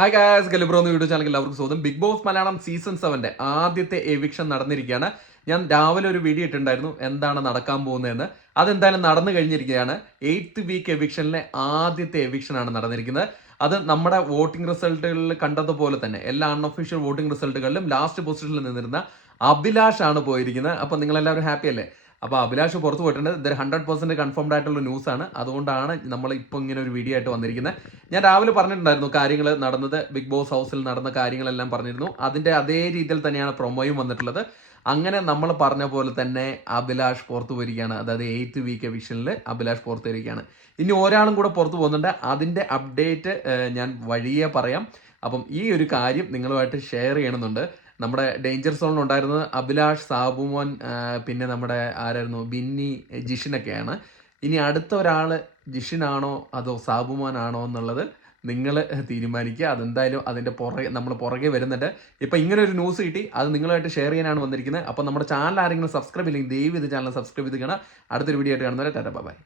Hi guys, ഗലിബ്രോ എന്ന YouTube ചാനലിൽ എല്ലാവർക്കും സ്വാഗതം. ബിഗ് ബോസ് മലയാളം സീസൺ 7 ആദ്യത്തെ എവിക്ഷൻ നടന്നിരിക്കുകയാണ്. ഞാൻ രാവിലെ ഒരു വീഡിയോ ഇട്ടിട്ടുണ്ടായിരുന്നു എന്താണ് നടക്കാൻ പോകുന്നതെന്ന്. അതെന്തായാലും നടന്നു കഴിഞ്ഞിരിക്കുകയാണ്. 8th വീക്ക് എവിക്ഷനിലെ ആദ്യത്തെ എവിക്ഷനാണ് നടന്നിരിക്കുന്നത്. അത് നമ്മുടെ വോട്ടിംഗ് റിസൾട്ടുകളിൽ കണ്ടതുപോലെ തന്നെ എല്ലാ അൺഒഫീഷ്യൽ വോട്ടിംഗ് റിസൾട്ടുകളിലും ലാസ്റ്റ് പൊസിഷനിൽ നിന്നിരുന്ന അഭിലാഷ് ആണ് പോയിരിക്കുന്നത്. അപ്പോൾ നിങ്ങളെല്ലാവരും ഹാപ്പി അല്ലേ? അപ്പോൾ അഭിലാഷ് പുറത്ത് പോയിട്ടുണ്ട്. ഇത് 100% കൺഫേംഡ് ആയിട്ടുള്ള ന്യൂസാണ്. അതുകൊണ്ടാണ് നമ്മൾ ഇപ്പോൾ ഇങ്ങനെ ഒരു വീഡിയോ ആയിട്ട് വന്നിരിക്കുന്നത്. ഞാൻ രാവിലെ പറഞ്ഞിട്ടുണ്ടായിരുന്നു കാര്യങ്ങൾ നടന്നത്, ബിഗ് ബോസ് ഹൗസിൽ നടന്ന കാര്യങ്ങളെല്ലാം പറഞ്ഞിരുന്നു. അതിൻ്റെ അതേ രീതിയിൽ തന്നെയാണ് പ്രൊമോയും വന്നിട്ടുള്ളത്. അങ്ങനെ നമ്മൾ പറഞ്ഞ പോലെ തന്നെ അഭിലാഷ് പുറത്തു വരികയാണ്. അതായത് 8th വീക്ക് എവിക്ഷനിൽ അഭിലാഷ് പുറത്തു വരികയാണ്. ഇനി ഒരാളും കൂടെ പുറത്തു പോകുന്നുണ്ട്. അതിൻ്റെ അപ്ഡേറ്റ് ഞാൻ വഴിയെ പറയാം. അപ്പം ഈ ഒരു കാര്യം നിങ്ങളുമായിട്ട് ഷെയർ ചെയ്യണമെന്നുണ്ട്. നമ്മുടെ ഡേഞ്ചർ സോണിൽ ഉണ്ടായിരുന്നത് അഭിലാഷ്, സാബുമോൻ, പിന്നെ നമ്മുടെ ആരായിരുന്നു ബിന്നി, ജിഷിനൊക്കെയാണ്. ഇനി അടുത്ത ഒരാൾ ജിഷിനാണോ അതോ സാബുമോനാണോ എന്നുള്ളത് നിങ്ങൾ തീരുമാനിക്കുക. അതെന്തായാലും അതിൻ്റെ നമ്മൾ പുറകെ വരുന്നുണ്ട്. ഇപ്പം ഇങ്ങനെ ഒരു ന്യൂസ് കിട്ടി, അത് നിങ്ങളുമായിട്ട് ഷെയർ ചെയ്യാനാണ് വന്നിരിക്കുന്നത്. അപ്പം നമ്മുടെ ചാനൽ ആരെങ്കിലും സബ്സ്ക്രൈബ് ഇല്ലെങ്കിൽ ദയവ് ഇത് ചാനൽ സബ്സ്ക്രൈബ് ചെയ്ത് കാണാം. അടുത്തൊരു വീഡിയോ ആയിട്ട് കാണുന്നവരെ ടാറ്റ ബൈ.